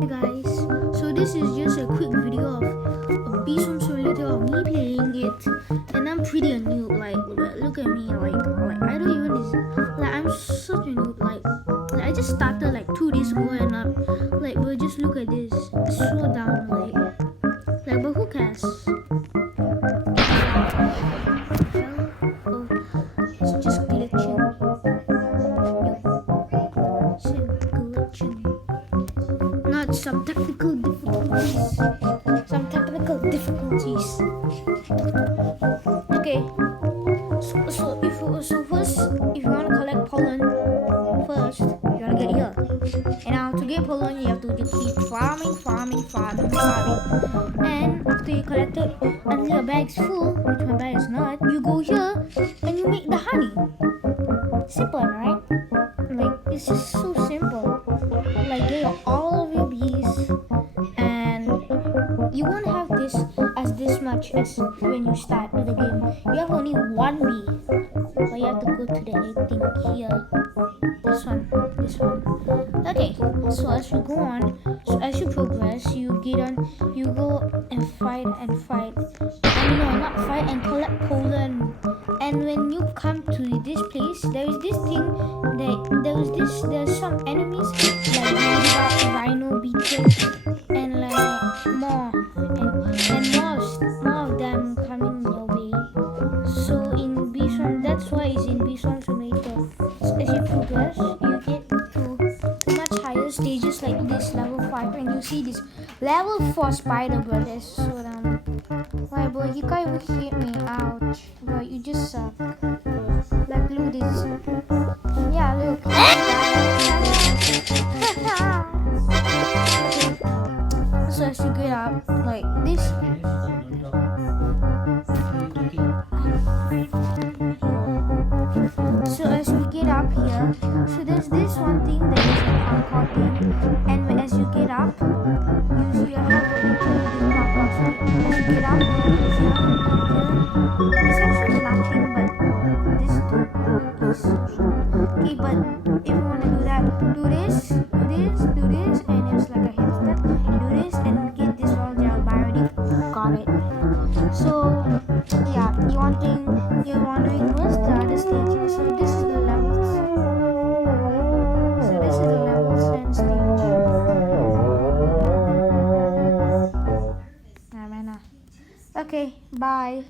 Hey guys, so this is just a quick video of Bison Simulator of me playing it, and I'm pretty a noob. Like look at me, like I don't even I'm such a noob. Like I just started like 2 days ago, and I'm like, but just look at this, it's so down. Like but who cares? Oh, it's just glitching. It's glitching. Not some technical difficulties. Okay. So first, if you want to collect pollen, first you gotta get here. And now to get pollen, you have to just keep farming. And after you collect it until your bag's full, which my bag is not, you go here and you make the honey. Simple, right? Like it's just so simple. Like get all of your bees, and you won't have this much as when you start with the game. You have only one bee, but you have to go to the egg thing here. This one. Okay, so as you go on, so as you progress, you go and fight, and no, not fight, and collect pollen. And when you come to this place, there's some enemies like rhino beetles and like more of them coming your way. So in Bison, that's why it's in Bison Simulator. So as you progress, you get to much higher stages like this level 5, and you see this level 4 spider, bro. That's so damn. Why, boy? You can't even hit me. Ouch, bro. You just suck. Like look this. Yeah, look. So as you get up like this. So as we get up here, so there's this one thing that is a parkour thing, and as you get up, you have to do this parkour. So as you get up, it's actually nothing but this okay, but if you want to do that, do this, and it's like a headstep. Do this and get this all gel by already got it. So yeah, you're wondering what's the other stages. So this is the levels. And stage. Okay, bye.